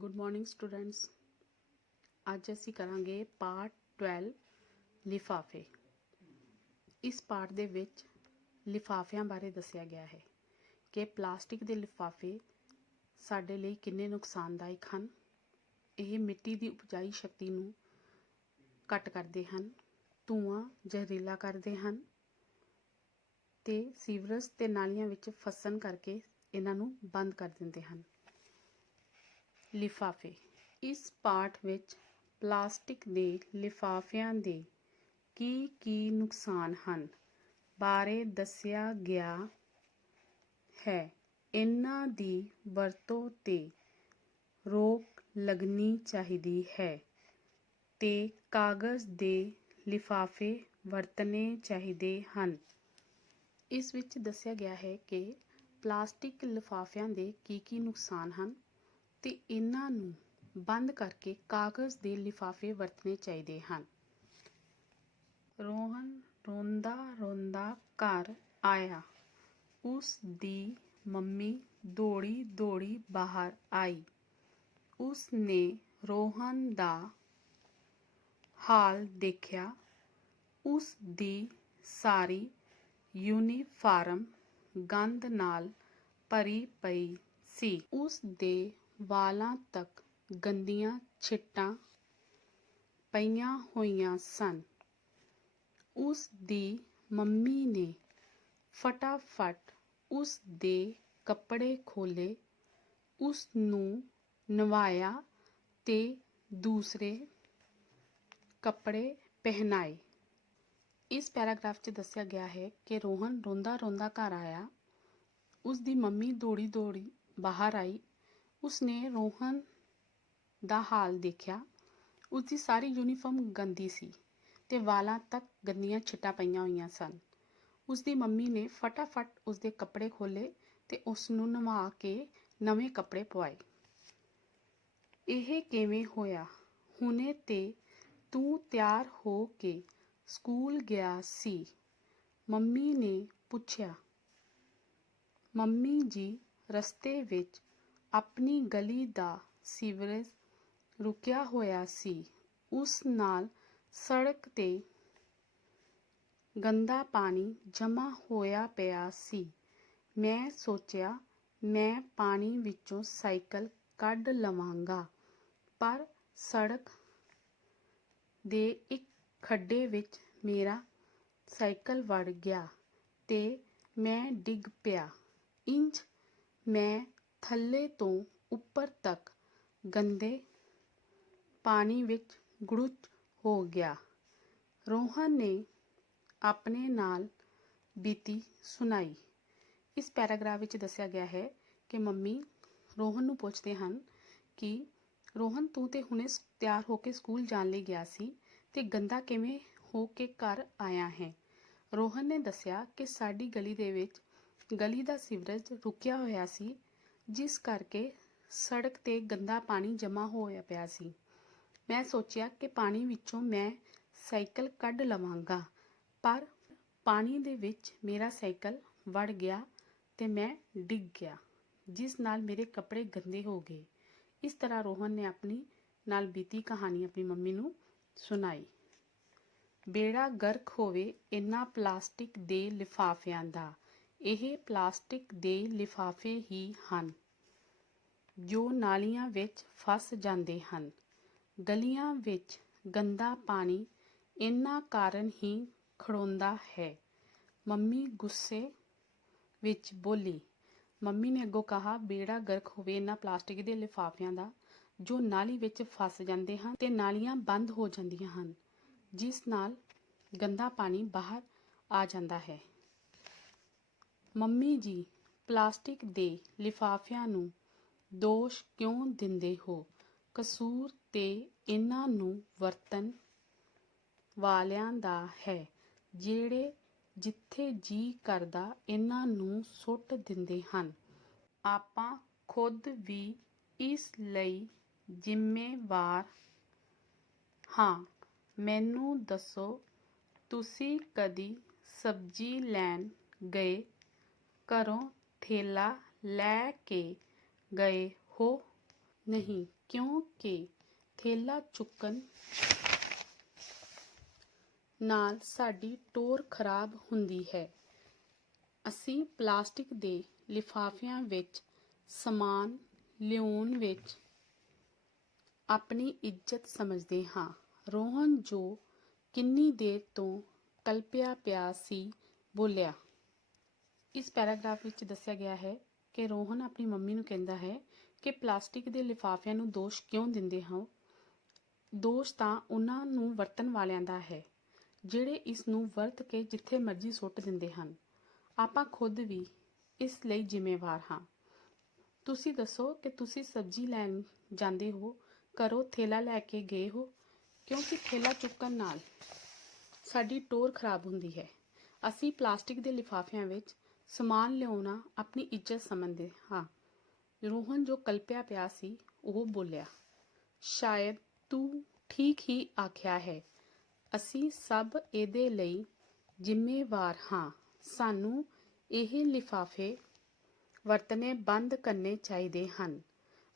Good morning students. ਅੱਜ ਅਸੀਂ ਕਰਾਂਗੇ ਪਾਰਟ 12 ਲਿਫਾਫੇ। ਇਸ ਪਾਰਟ ਦੇ ਵਿੱਚ ਲਿਫਾਫਿਆਂ ਬਾਰੇ ਦੱਸਿਆ ਗਿਆ ਹੈ ਕਿ ਪਲਾਸਟਿਕ ਦੇ ਲਿਫਾਫੇ ਸਾਡੇ ਲਈ ਕਿੰਨੇ ਨੁਕਸਾਨਦਾਇਕ ਹਨ। ਇਹ ਮਿੱਟੀ ਦੀ ਉਪਜਾਈ ਸ਼ਕਤੀ ਨੂੰ ਘੱਟ ਕਰਦੇ ਹਨ, ਧੂਆਂ ਜ਼ਹਿਰੀਲਾ ਕਰਦੇ ਹਨ ਤੇ ਸੀਵਰੇਜ ਤੇ ਨਾਲੀਆਂ ਵਿੱਚ ਫਸਣ ਕਰਕੇ ਇਹਨਾਂ ਨੂੰ ਬੰਦ ਕਰ ਦਿੰਦੇ ਹਨ। ਲਿਫਾਫੇ। ਇਸ ਪਾਠ ਵਿੱਚ ਪਲਾਸਟਿਕ ਦੇ ਲਿਫਾਫਿਆਂ ਦੇ ਕੀ ਨੁਕਸਾਨ ਹਨ ਬਾਰੇ ਦੱਸਿਆ ਗਿਆ ਹੈ। ਇਹਨਾਂ ਦੀ ਵਰਤੋਂ ਤੇ ਰੋਕ ਲੱਗਣੀ ਚਾਹੀਦੀ ਹੈ ਤੇ ਕਾਗਜ਼ ਦੇ ਲਿਫਾਫੇ ਵਰਤਣੇ ਚਾਹੀਦੇ ਹਨ। ਇਸ ਵਿੱਚ ਦੱਸਿਆ ਗਿਆ ਹੈ ਕਿ ਪਲਾਸਟਿਕ ਲਿਫਾਫਿਆਂ ਦੇ ਕੀ ਨੁਕਸਾਨ ਹਨ ਤੇ ਇਹਨਾਂ ਨੂੰ ਬੰਦ ਕਰਕੇ ਕਾਗਜ਼ ਦੇ ਲਿਫਾਫੇ ਵਰਤਣੇ ਚਾਹੀਦੇ ਹਨ। ਰੋਹਨ ਰੋਂਦਾ ਰੋਂਦਾ ਘਰ ਆਇਆ। ਉਸ ਦੀ ਮੰਮੀ ਦੌੜੀ ਦੌੜੀ ਬਾਹਰ ਆਈ। ਉਸ ਨੇ ਰੋਹਨ ਦਾ ਹਾਲ ਦੇਖਿਆ। ਉਸ ਦੀ ਸਾਰੀ ਯੂਨੀਫਾਰਮ ਗੰਦ ਨਾਲ ਭਰੀ ਪਈ ਸੀ। ਉਸ ਦੇ ਵਾਲਾਂ ਤੱਕ ਗੰਦੀਆਂ ਛਿੱਟਾਂ ਪਈਆਂ ਹੋਈਆਂ ਸਨ। ਉਸ ਦੀ ਮੰਮੀ ਨੇ ਫਟਾਫਟ ਉਸ ਦੇ ਕੱਪੜੇ ਖੋਲ੍ਹੇ, ਉਸ ਨੂੰ ਨਵਾਇਆ ਤੇ ਦੂਸਰੇ ਕੱਪੜੇ ਪਹਿਨਾਏ। ਇਸ ਪੈਰਾਗ੍ਰਾਫ 'ਚ ਦੱਸਿਆ ਗਿਆ ਹੈ ਕਿ ਰੋਹਨ ਰੋਂਦਾ ਰੋਂਦਾ ਘਰ ਆਇਆ। ਉਸ ਦੀ ਮੰਮੀ ਦੌੜੀ ਦੌੜੀ ਬਾਹਰ ਆਈ। ਉਸ ਨੇ ਰੋਹਨ ਦਾ ਹਾਲ ਦੇਖਿਆ। ਉਸ ਦੀ ਸਾਰੀ ਯੂਨੀਫਾਰਮ ਗੰਦੀ ਸੀ ਤੇ ਵਾਲਾਂ ਤੱਕ ਗੰਦੀਆਂ ਛਿੱਟਾਂ ਪਈਆਂ ਹੋਈਆਂ ਸਨ। ਉਸ ਦੀ ਮੰਮੀ ਨੇ ਫਟਾਫਟ ਉਸ ਦੇ ਕੱਪੜੇ ਖੋਲ੍ਹੇ ਤੇ ਉਸ ਨੂੰ ਨਵਾ ਕੇ ਨਵੇਂ ਕੱਪੜੇ ਪਵਾਏ। ਇਹ ਕਿਵੇਂ ਹੋਇਆ? ਹੁਣੇ ਤੇ ਤੂੰ ਤਿਆਰ ਹੋ ਕੇ ਸਕੂਲ ਗਿਆ ਸੀ, ਮੰਮੀ ਨੇ ਪੁੱਛਿਆ। ਮੰਮੀ ਜੀ, ਰਸਤੇ ਵਿੱਚ ਆਪਣੀ ਗਲੀ ਦਾ ਸੀਵਰੇਜ ਰੁਕਿਆ ਹੋਇਆ ਸੀ। ਉਸ ਨਾਲ ਸੜਕ ਤੇ ਗੰਦਾ ਪਾਣੀ ਜਮ੍ਹਾਂ ਹੋਇਆ ਪਿਆ ਸੀ। ਮੈਂ ਸੋਚਿਆ ਮੈਂ ਪਾਣੀ ਵਿੱਚੋਂ ਸਾਈਕਲ ਕੱਢ ਲਵਾਂਗਾ, ਪਰ ਸੜਕ ਦੇ ਇੱਕ ਖੱਡੇ ਵਿੱਚ ਮੇਰਾ ਸਾਈਕਲ ਵੜ ਗਿਆ ਤੇ ਮੈਂ ਡਿੱਗ ਪਿਆ। ਇੰਜ ਮੈਂ ਥੱਲੇ ਤੋਂ ਉੱਪਰ ਤੱਕ ਗੰਦੇ ਪਾਣੀ ਵਿੱਚ ਗੜੁੱਚ ਹੋ ਗਿਆ। ਰੋਹਨ ਨੇ ਆਪਣੇ ਨਾਲ ਬੀਤੀ ਸੁਣਾਈ। ਇਸ ਪੈਰਾਗ੍ਰਾਫ ਵਿੱਚ ਦੱਸਿਆ ਗਿਆ ਹੈ ਕਿ ਮੰਮੀ ਰੋਹਨ ਨੂੰ ਪੁੱਛਦੇ ਹਨ ਕਿ ਰੋਹਨ, ਤੂੰ ਤੇ ਹੁਣੇ ਤਿਆਰ ਹੋ ਕੇ ਸਕੂਲ ਜਾਣ ਲਈ ਗਿਆ ਸੀ ਤੇ ਗੰਦਾ ਕਿਵੇਂ ਹੋ ਕੇ ਘਰ ਆਇਆ ਹੈ। ਰੋਹਨ ਨੇ ਦੱਸਿਆ ਕਿ ਸਾਡੀ ਗਲੀ ਦੇ ਵਿੱਚ ਗਲੀ ਦਾ ਸੀਵਰੇਜ ਰੁਕਿਆ ਹੋਇਆ ਸੀ, ਜਿਸ ਕਰਕੇ ਸੜਕ ਤੇ ਗੰਦਾ ਪਾਣੀ ਜਮ੍ਹਾਂ ਹੋਇਆ ਪਿਆ ਸੀ। ਮੈਂ ਸੋਚਿਆ ਕਿ ਪਾਣੀ ਵਿੱਚੋਂ ਮੈਂ ਸਾਈਕਲ ਕੱਢ ਲਵਾਂਗਾ, ਪਰ ਪਾਣੀ ਦੇ ਵਿੱਚ ਮੇਰਾ ਸਾਈਕਲ ਵੜ ਗਿਆ ਤੇ ਮੈਂ ਡਿੱਗ ਗਿਆ, ਜਿਸ ਨਾਲ ਮੇਰੇ ਕੱਪੜੇ ਗੰਦੇ ਹੋ ਗਏ। ਇਸ ਤਰ੍ਹਾਂ ਰੋਹਨ ਨੇ ਆਪਣੀ ਨਾਲ ਬੀਤੀ ਕਹਾਣੀ ਆਪਣੀ ਮੰਮੀ ਨੂੰ ਸੁਣਾਈ। ਬੇੜਾ ਗਰਕ ਹੋਵੇ ਇਹਨਾਂ ਪਲਾਸਟਿਕ ਦੇ ਲਿਫਾਫਿਆਂ ਦਾ। ਇਹ ਪਲਾਸਟਿਕ ਦੇ ਲਿਫਾਫੇ ਹੀ ਹਨ ਜੋ ਨਾਲੀਆਂ ਵਿੱਚ ਫਸ ਜਾਂਦੇ ਹਨ। ਗਲੀਆਂ ਵਿੱਚ ਗੰਦਾ ਪਾਣੀ ਇਹਨਾਂ ਕਾਰਨ ਹੀ ਖੜੋਂਦਾ ਹੈ। ਮੰਮੀ ਗੁੱਸੇ ਵਿੱਚ ਬੋਲੀ। ਮੰਮੀ ਨੇ ਅੱਗੋਂ ਕਹਾ, ਬੇੜਾ ਗਰਕ ਹੋਵੇ ਇਹਨਾਂ ਪਲਾਸਟਿਕ ਦੇ ਲਿਫਾਫਿਆਂ ਦਾ ਜੋ ਨਾਲੀ ਵਿੱਚ ਫਸ ਜਾਂਦੇ ਹਨ ਤੇ ਨਾਲੀਆਂ ਬੰਦ ਹੋ ਜਾਂਦੀਆਂ ਹਨ, ਜਿਸ ਨਾਲ ਗੰਦਾ ਪਾਣੀ ਬਾਹਰ ਆ ਜਾਂਦਾ ਹੈ। ਮੰਮੀ ਜੀ, ਪਲਾਸਟਿਕ ਦੇ ਲਿਫਾਫਿਆਂ ਨੂੰ ਦੋਸ਼ ਕਿਉਂ ਦਿੰਦੇ ਹੋ? ਕਸੂਰ ਤੇ ਇਹਨਾਂ ਨੂੰ ਵਰਤਣ ਵਾਲਿਆਂ ਦਾ ਹੈ, ਜਿਹੜੇ ਜਿੱਥੇ ਜੀਅ ਕਰਦਾ ਇਹਨਾਂ ਨੂੰ ਸੁੱਟ ਦਿੰਦੇ ਹਨ। ਆਪਾਂ ਖੁਦ ਵੀ ਇਸ ਲਈ ਜ਼ਿੰਮੇਵਾਰ ਹਾਂ। ਮੈਨੂੰ ਦੱਸੋ, ਤੁਸੀਂ ਕਦੀ ਸਬਜ਼ੀ ਲੈਣ ਗਏ, ਘਰੋਂ ਥੈਲਾ ਲੈ ਕੇ ਗਏ ਹੋ? नहीं, क्योंकि थैला चुकन ਨਾਲ ਸਾਡੀ ਟੋਰ ਖਰਾਬ ਹੁੰਦੀ ਹੈ। ਅਸੀਂ ਪਲਾਸਟਿਕ ਦੇ ਲਿਫਾਫਿਆਂ ਵਿੱਚ ਸਮਾਨ ਲਿਆਉਣ ਵਿੱਚ ਆਪਣੀ ਇੱਜ਼ਤ ਸਮਝਦੇ ਹਾਂ। ਰੋਹਨ, ਜੋ ਕਿੰਨੀ ਦੇਰ ਤੋਂ ਕਲਪਿਆ ਪਿਆ ਸੀ, ਬੋਲਿਆ। ਇਸ ਪੈਰਾਗ੍ਰਾਫ ਵਿੱਚ ਦੱਸਿਆ ਗਿਆ ਹੈ ਕਿ ਰੋਹਨ ਆਪਣੀ ਮੰਮੀ ਨੂੰ ਕਹਿੰਦਾ ਹੈ ਕਿ ਪਲਾਸਟਿਕ ਦੇ ਲਿਫਾਫਿਆਂ ਨੂੰ ਦੋਸ਼ ਕਿਉਂ ਦਿੰਦੇ ਹੋ। ਦੋਸ਼ ਤਾਂ ਉਹਨਾਂ ਨੂੰ ਵਰਤਣ ਵਾਲਿਆਂ ਦਾ ਹੈ, ਜਿਹੜੇ ਇਸ ਨੂੰ ਵਰਤ ਕੇ ਜਿੱਥੇ ਮਰਜ਼ੀ ਸੁੱਟ ਦਿੰਦੇ ਹਨ। ਆਪਾਂ ਖੁਦ ਵੀ ਇਸ ਲਈ ਜ਼ਿੰਮੇਵਾਰ ਹਾਂ। ਤੁਸੀਂ ਦੱਸੋ ਕਿ ਤੁਸੀਂ ਸਬਜ਼ੀ ਲੈਣ ਜਾਂਦੇ ਹੋ, ਘਰੋਂ ਥੈਲਾ ਲੈ ਕੇ ਗਏ ਹੋ, ਕਿਉਂਕਿ ਥੈਲਾ ਚੁੱਕਣ ਨਾਲ ਸਾਡੀ ਟੋਰ ਖਰਾਬ ਹੁੰਦੀ ਹੈ। ਅਸੀਂ ਪਲਾਸਟਿਕ ਦੇ ਲਿਫਾਫਿਆਂ ਵਿੱਚ ਸਮਾਨ ਲਿਆਉਣਾ ਆਪਣੀ ਇੱਜ਼ਤ ਸਮਝਦੇ ਹਾਂ। ਰੋਹਨ, ਜੋ ਕਲਪਿਆ ਪਿਆ ਸੀ, ਉਹ ਬੋਲਿਆ। ਸ਼ਾਇਦ ਤੂੰ ਠੀਕ ਹੀ ਆਖਿਆ ਹੈ। ਅਸੀਂ ਸਭ ਇਹਦੇ ਲਈ ਜ਼ਿੰਮੇਵਾਰ ਹਾਂ। ਸਾਨੂੰ ਇਹ ਲਿਫਾਫੇ ਵਰਤਣੇ ਬੰਦ ਕਰਨੇ ਚਾਹੀਦੇ ਹਨ।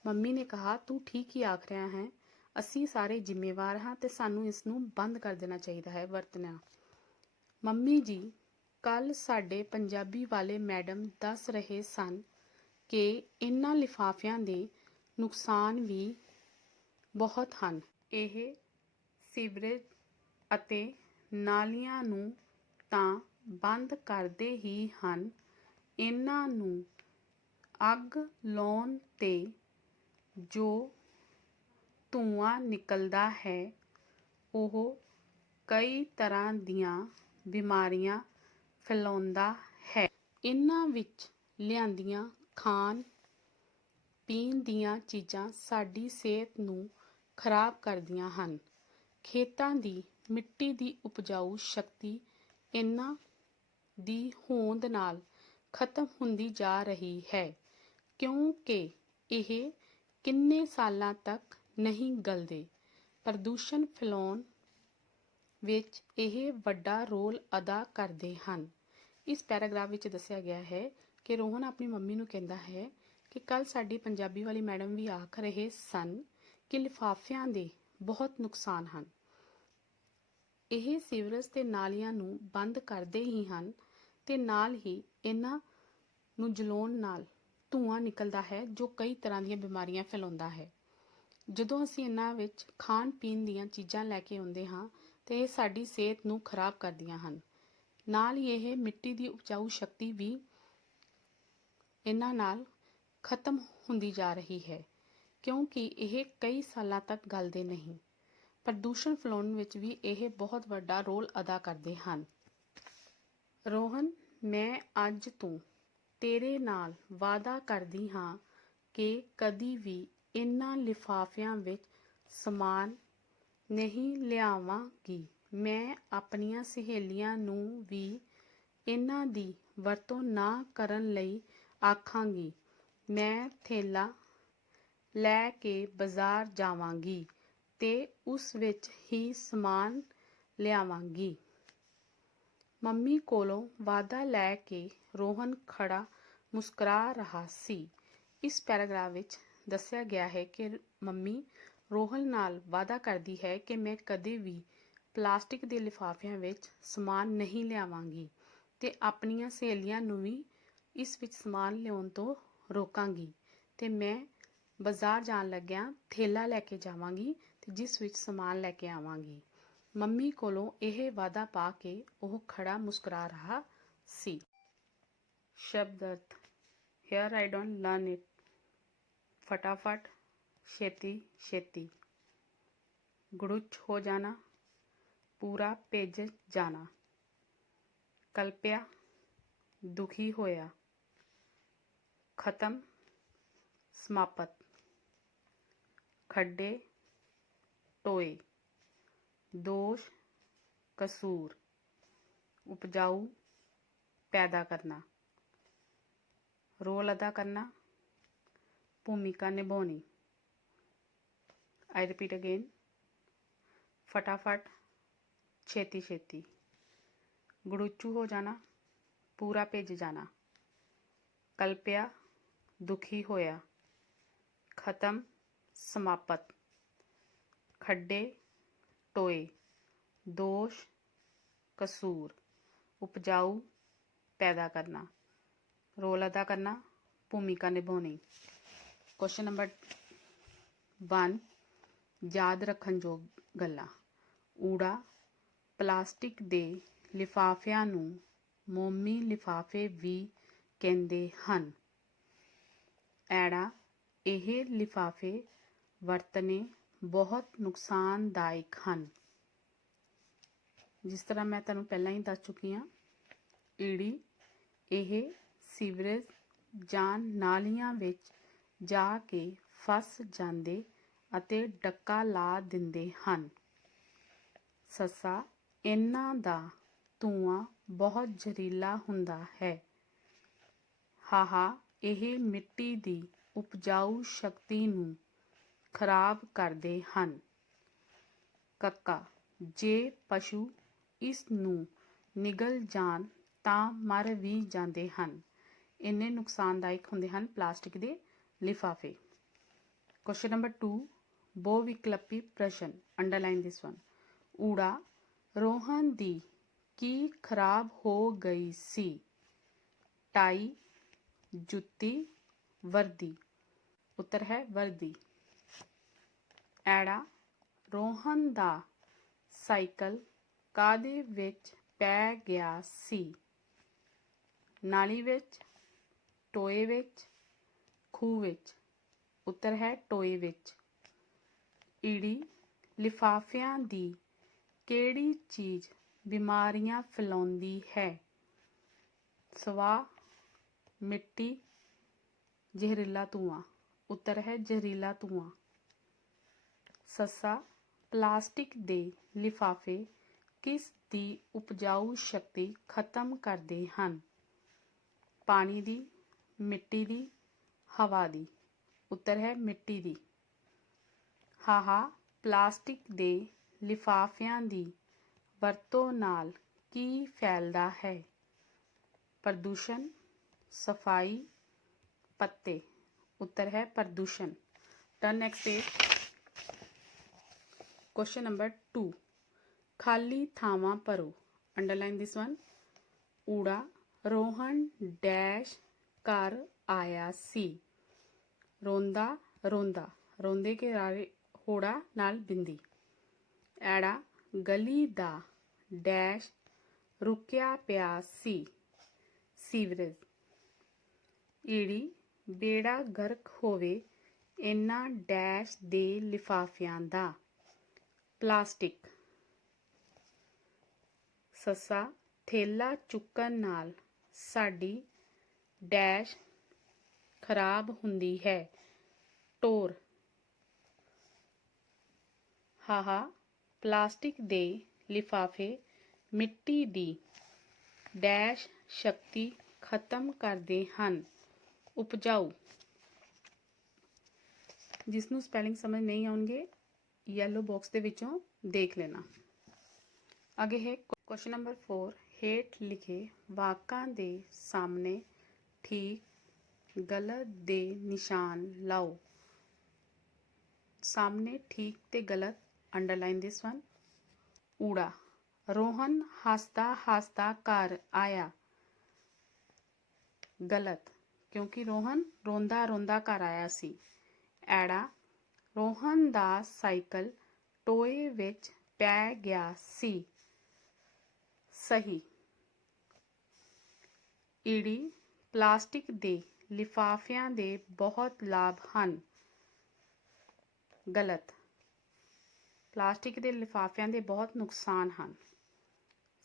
ਮੰਮੀ ਨੇ ਕਿਹਾ, ਤੂੰ ਠੀਕ ਹੀ ਆਖ ਰਿਹਾ ਹੈ। ਅਸੀਂ ਸਾਰੇ ਜ਼ਿੰਮੇਵਾਰ ਹਾਂ ਤੇ ਸਾਨੂੰ ਇਸ ਨੂੰ ਬੰਦ ਕਰ ਦੇਣਾ ਚਾਹੀਦਾ ਹੈ ਵਰਤਣਾ। ਮੰਮੀ ਜੀ, ਕੱਲ੍ਹ ਸਾਡੇ ਪੰਜਾਬੀ ਵਾਲੇ ਮੈਡਮ ਦੱਸ ਰਹੇ ਸਨ ਕਿ ਇਹਨਾਂ ਲਿਫਾਫਿਆਂ ਦੇ ਨੁਕਸਾਨ ਵੀ ਬਹੁਤ ਹਨ। ਇਹ ਸੀਵਰੇਜ ਅਤੇ ਨਾਲੀਆਂ ਨੂੰ ਤਾਂ ਬੰਦ ਕਰਦੇ ਹੀ ਹਨ, ਇਹਨਾਂ ਨੂੰ ਅੱਗ ਲਾਉਣ 'ਤੇ ਜੋ ਧੂੰਆਂ ਨਿਕਲਦਾ ਹੈ, ਉਹ ਕਈ ਤਰ੍ਹਾਂ ਦੀਆਂ ਬਿਮਾਰੀਆਂ ਫੈਲਾਉਂਦਾ ਹੈ। ਇਹਨਾਂ ਵਿੱਚ ਲਿਆਂਦੀਆਂ ਖਾਣ ਪੀਣ ਦੀਆਂ ਚੀਜ਼ਾਂ ਸਾਡੀ ਸਿਹਤ ਨੂੰ ਖਰਾਬ ਕਰਦੀਆਂ ਹਨ। ਖੇਤਾਂ ਦੀ ਮਿੱਟੀ ਦੀ ਉਪਜਾਊ ਸ਼ਕਤੀ ਇਹਨਾਂ ਦੀ ਹੋਂਦ ਨਾਲ ਖਤਮ ਹੁੰਦੀ ਜਾ ਰਹੀ ਹੈ, ਕਿਉਂਕਿ ਇਹ ਕਿੰਨੇ ਸਾਲਾਂ ਤੱਕ ਨਹੀਂ ਗਲਦੇ। ਪ੍ਰਦੂਸ਼ਣ ਫੈਲਾਉਣ ਵਿੱਚ ਇਹ ਵੱਡਾ ਰੋਲ ਅਦਾ ਕਰਦੇ ਹਨ। ਇਸ ਪੈਰਾਗ੍ਰਾਫ ਵਿੱਚ ਦੱਸਿਆ ਗਿਆ ਹੈ ਕਿ ਰੋਹਨ ਆਪਣੀ ਮੰਮੀ ਨੂੰ ਕਹਿੰਦਾ ਹੈ ਕਿ ਕੱਲ੍ਹ ਸਾਡੀ ਪੰਜਾਬੀ ਵਾਲੀ ਮੈਡਮ ਵੀ ਆਖ ਰਹੇ ਸਨ ਕਿ ਲਿਫਾਫਿਆਂ ਦੇ ਬਹੁਤ ਨੁਕਸਾਨ ਹਨ। ਇਹ ਸੀਵਰੇਜ ਤੇ ਨਾਲੀਆਂ ਨੂੰ ਬੰਦ ਕਰਦੇ ਹੀ ਹਨ ਤੇ ਨਾਲ ਹੀ ਇਹਨਾਂ ਨੂੰ ਜਲਾਉਣ ਨਾਲ ਧੂੰਆਂ ਨਿਕਲਦਾ ਹੈ, ਜੋ ਕਈ ਤਰ੍ਹਾਂ ਦੀਆਂ ਬਿਮਾਰੀਆਂ ਫੈਲਾਉਂਦਾ ਹੈ। ਜਦੋਂ ਅਸੀਂ ਇਹਨਾਂ ਵਿੱਚ ਖਾਣ ਪੀਣ ਦੀਆਂ ਚੀਜ਼ਾਂ ਲੈ ਕੇ ਆਉਂਦੇ ਹਾਂ ਤੇ ਇਹ ਸਾਡੀ ਸਿਹਤ ਨੂੰ ਖਰਾਬ ਕਰਦੀਆਂ ਹਨ। ਨਾਲ ਹੀ ਇਹ ਮਿੱਟੀ ਦੀ ਉਪਜਾਊ ਸ਼ਕਤੀ ਵੀ ਇਹਨਾਂ ਨਾਲ ਖਤਮ ਹੁੰਦੀ ਜਾ ਰਹੀ ਹੈ, ਕਿਉਂਕਿ ਇਹ ਕਈ ਸਾਲਾਂ ਤੱਕ ਗਲਦੇ ਨਹੀਂ। ਪ੍ਰਦੂਸ਼ਣ ਫੈਲਾਉਣ ਵਿੱਚ ਵੀ ਇਹ ਬਹੁਤ ਵੱਡਾ ਰੋਲ ਅਦਾ ਕਰਦੇ ਹਨ। ਰੋਹਨ, ਮੈਂ ਅੱਜ ਤੋਂ ਤੇਰੇ ਨਾਲ ਵਾਅਦਾ ਕਰਦੀ ਹਾਂ ਕਿ ਕਦੀ ਵੀ ਇਹਨਾਂ ਲਿਫਾਫਿਆਂ ਵਿੱਚ ਸਮਾਨ ਨਹੀਂ ਲਿਆਵਾਂਗੀ। ਮੈਂ ਆਪਣੀਆਂ ਸਹੇਲੀਆਂ ਨੂੰ ਵੀ ਇਹਨਾਂ ਦੀ ਵਰਤੋਂ ਨਾ ਕਰਨ ਲਈ ਆਖਾਂਗੀ। ਮੈਂ ਥੈਲਾ ਲੈ ਕੇ ਬਾਜ਼ਾਰ ਜਾਵਾਂਗੀ ਤੇ ਉਸ ਵਿੱਚ ਹੀ ਸਮਾਨ ਲਿਆਵਾਂਗੀ। ਮੰਮੀ ਕੋਲੋਂ ਵਾਅਦਾ ਲੈ ਕੇ ਰੋਹਨ ਖੜਾ ਮੁਸਕਰਾ ਰਿਹਾ ਸੀ। ਇਸ ਪੈਰਾਗ੍ਰਾਫ ਵਿੱਚ ਦੱਸਿਆ ਗਿਆ ਹੈ ਕਿ ਮੰਮੀ ਰੋਹਨ ਨਾਲ ਵਾਅਦਾ ਕਰਦੀ ਹੈ ਕਿ ਮੈਂ ਕਦੇ ਵੀ ਪਲਾਸਟਿਕ ਦੇ ਲਿਫਾਫਿਆਂ ਵਿੱਚ ਸਮਾਨ ਨਹੀਂ ਲਿਆਵਾਂਗੀ ਤੇ ਆਪਣੀਆਂ ਸਹੇਲੀਆਂ ਨੂੰ ਵੀ ਇਸ ਵਿੱਚ ਸਮਾਨ ਲਿਆਉਣ ਤੋਂ ਰੋਕਾਂਗੀ ਤੇ ਮੈਂ ਬਾਜ਼ਾਰ ਜਾਣ ਲੱਗਿਆਂ ਥੈਲਾ ਲੈ ਕੇ ਜਾਵਾਂਗੀ ਤੇ ਜਿਸ ਵਿੱਚ ਸਮਾਨ ਲੈ ਕੇ ਆਵਾਂਗੀ। ਮੰਮੀ ਕੋਲੋਂ ਇਹ ਵਾਅਦਾ ਪਾ ਕੇ ਉਹ ਖੜਾ ਮੁਸਕਰਾ ਰਿਹਾ ਸੀ। ਸ਼ਬਦ ਅਰਥ। Here I don't learn it। फटाफट, छेती छेती। गुड़ुच हो जाना, पूरा भेज जाना। कल्प्या, दुखी होया। खत्म, समाप्त। खड्डे, टोए। दोष, कसूर। उपजाऊ, पैदा करना। रोल अदा करना, भूमिका निभानी। I repeat again. फटाफट, छेती छेती। गुड़ुचू हो जाना, पूरा भेज जाना। कल्प्या, दुखी होया। खत्म, समाप्त, खड्डे टोए, दोष कसूर, उपजाऊ पैदा करना, रोल अदा करना, भूमिका निभानी। क्वेश्चन नंबर 1 याद रखण योग गल्लां। ऊड़ा प्लास्टिक ਦੇ ਲਿਫਾਫਿਆਂ ਨੂੰ ਮੋਮੀ ਲਿਫਾਫੇ ਵੀ ਕਹਿੰਦੇ ਹਨ। ਐੜਾ ਇਹ ਲਿਫਾਫੇ ਵਰਤਣੇ ਬਹੁਤ ਨੁਕਸਾਨਦਾਇਕ ਹਨ। ਜਿਸ ਤਰ੍ਹਾਂ ਮੈਂ ਤੁਹਾਨੂੰ ਪਹਿਲਾਂ ਹੀ ਦੱਸ ਚੁੱਕੀ ਹਾਂ। ਈੜੀ ਇਹ ਸੀਵਰੇਜ ਜਾਂ ਨਾਲੀਆਂ ਵਿੱਚ ਜਾ ਕੇ ਫਸ ਜਾਂਦੇ ਅਤੇ ਡੱਕਾ ਲਾ ਦਿੰਦੇ ਹਨ। ਸੱਸਾ ਇਹਨਾਂ ਦਾ ਧੂੰਆਂ ਬਹੁਤ ਜ਼ਹਿਰੀਲਾ ਹੁੰਦਾ ਹੈ। ਹਾਹਾ ਇਹ ਮਿੱਟੀ ਦੀ ਉਪਜਾਊ ਸ਼ਕਤੀ ਨੂੰ ਖਰਾਬ ਕਰਦੇ ਹਨ। ਕੱਕਾ ਜੇ ਪਸ਼ੂ ਇਸ ਨੂੰ ਨਿਗਲ ਜਾਣ ਤਾਂ ਮਰ ਵੀ ਜਾਂਦੇ ਹਨ। ਇੰਨੇ ਨੁਕਸਾਨਦਾਇਕ ਹੁੰਦੇ ਹਨ ਪਲਾਸਟਿਕ ਦੇ ਲਿਫਾਫੇ। क्वेश्चन नंबर 2 बहुविकल्पी प्रश्न, अंडरलाइन दिस वन। ऊड़ा रोहन दी की खराब हो गई सी? टाई, जुत्ती, वर्दी। उत्तर है वर्दी। ऐड़ा रोहन दा साइकिल कादे विच पै गया सी? नाली विच, टोए विच, खूह विच। उत्तर है टोए विच। ईड़ी लिफाफिਆਂ ਦੀ ਕਿਹੜੀ ਚੀਜ਼ ਬਿਮਾਰੀਆਂ ਫੈਲਾਉਂਦੀ ਹੈ? ਸਵਾਹ, ਮਿੱਟੀ, ਜ਼ਹਿਰੀਲਾ ਧੂੰਆਂ। ਉੱਤਰ ਹੈ ਜ਼ਹਿਰੀਲਾ ਧੂੰਆਂ। ਸੱਸਾ ਪਲਾਸਟਿਕ ਦੇ ਲਿਫਾਫੇ ਕਿਸ ਦੀ ਉਪਜਾਊ ਸ਼ਕਤੀ ਖਤਮ ਕਰਦੇ ਹਨ? ਪਾਣੀ ਦੀ, ਮਿੱਟੀ ਦੀ, ਹਵਾ ਦੀ। उत्तर है मिट्टी दी। हाहा प्लास्टिक दे लिफाफिਆਂ ਦੀ ਵਰਤੋਂ ਨਾਲ ਕੀ ਫੈਲਦਾ ਹੈ? प्रदूषण, सफाई, पत्ते। उत्तर है प्रदूषण। Turn next page. Question number 2 खाली ਥਾਵਾਂ ਭਰੋ, अंडरलाइन दिस वन। ਊੜਾ ਰੋਹਨ ਡੈਸ਼ ਘਰ ਆਇਆ ਸੀ। रोंदा रोंदा, रोंदे के होड़ा नाल बिंदी। ऐड़ा गली दा डैश रुकिया पिया सी। सीवरेज। ईड़ी बेड़ा गर्क होवे इन्ना डैश दे लिफाफियां दा। प्लास्टिक। सस्सा थैला चुकन नाल साडी डैश खराब हुंदी है। टोर। हाहा प्लास्टिक दे लिफाफे मिट्टी दी डैश शक्ति खत्म करते हैं। उपजाऊ। जिसनों स्पैलिंग समझ नहीं आउणगे येलो बॉक्स दे विचों देख लेना। अगे है क्वेश्चन नंबर 4 हेठ लिखे वाकां दे सामने ठीक गलत दे निशान लाओ। सामने ठीक ते गलत, अंडरलाइन दिस वन। ऊड़ा रोहन हसदा हसदा घर आया। गलत, क्योंकि रोहन रोंदा रोंदा घर आया सी। ऐड़ा रोहन दा साइकिल टोए विच पै गया सी। सही। ईड़ी प्लास्टिक दे ਲਿਫਾਫਿਆਂ ਦੇ ਬਹੁਤ ਲਾਭ ਹਨ। ਗਲਤ, ਪਲਾਸਟਿਕ ਦੇ ਲਿਫਾਫਿਆਂ ਦੇ ਬਹੁਤ ਨੁਕਸਾਨ ਹਨ।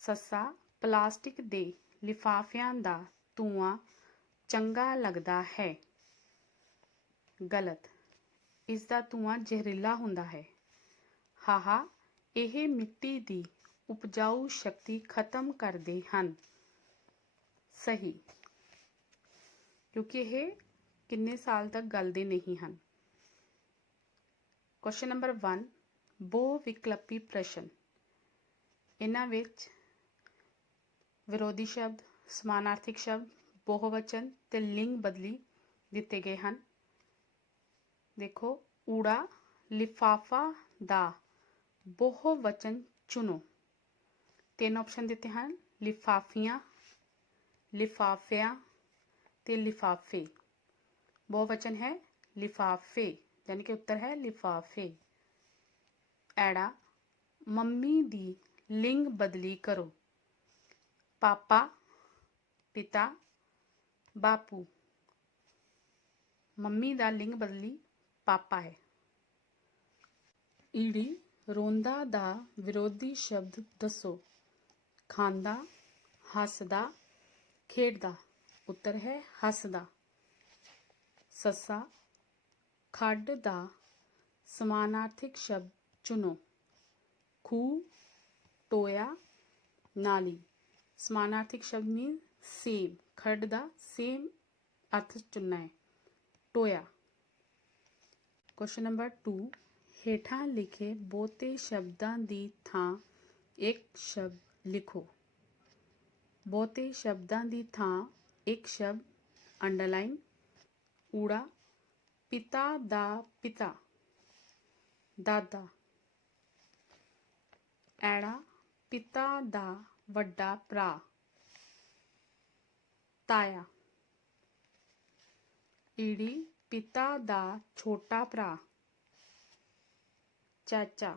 ਸੱਸਾ ਪਲਾਸਟਿਕ ਦੇ ਲਿਫਾਫਿਆਂ ਦਾ ਧੂੰਆਂ ਚੰਗਾ ਲੱਗਦਾ ਹੈ। ਗਲਤ, ਇਸ ਦਾ ਧੂੰਆਂ ਜ਼ਹਿਰੀਲਾ ਹੁੰਦਾ ਹੈ। ਹਾਹਾ ਇਹ ਮਿੱਟੀ ਦੀ ਉਪਜਾਊ ਸ਼ਕਤੀ ਖਤਮ ਕਰਦੇ ਹਨ। ਸਹੀ, क्योंकि यह किन्ने साल तक गलते नहीं हैं। क्वेश्चन नंबर 1 बहुविकल्पी प्रश्न। इन्हां विच विरोधी शब्द, समानार्थक शब्द, बहुवचन ते लिंग बदली दिते गए हैं। देखो ਊੜਾ ਲਿਫਾਫਾ ਦਾ ਬਹੁਵਚਨ ਚੁਣੋ। 3 ਆਪਸ਼ਨ ਦਿੱਤੇ ਹਨ, ਲਿਫਾਫੀਆਂ, ਲਿਫਾਫਿਆਂ ਤੇ ਲਿਫਾਫੇ। ਬਹੁਵਚਨ ਹੈ ਲਿਫਾਫੇ, यानी कि उत्तर है लिफाफे। ऐड़ा मम्मी दी लिंग बदली करो। पापा, पिता, बापू। मम्मी दा लिंग बदली पापा है। ईड़ी रोंदा दा विरोधी शब्द दसो। खांदा, हसदा, खेडदा। उत्तर है हसदा। ससा खड्ड दा समानार्थिक शब्द चुनो। खूह, टोया, नाली। समानार्थिक शब्द मीन सेम, खड्ड दा सेम अर्थ चुनना है, टोया। क्वेश्चन नंबर 2, हेठां लिखे बहुते शब्दां दी थां एक शब्द लिखो। बहुते शब्दां दी थां एक शब्द अंडरलाइन। ऊड़ा पिता दा पिता, दादा। ऐड़ा पिता दा वड्डा भरा, ताया। ईड़ी पिता दा छोटा भरा, चाचा।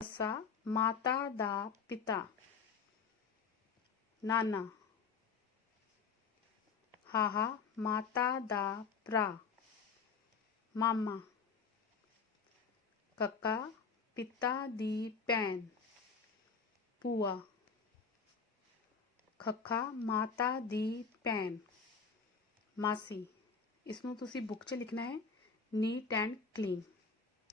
सा माता दा पिता, नाना। हाहा माता दा भरा, मामा। कक्का पिता दी भैन, भूआ। खक्खा माता दी भैन, मासी। इसनूं तुसी बुक च लिखना है नीट एंड क्लीन।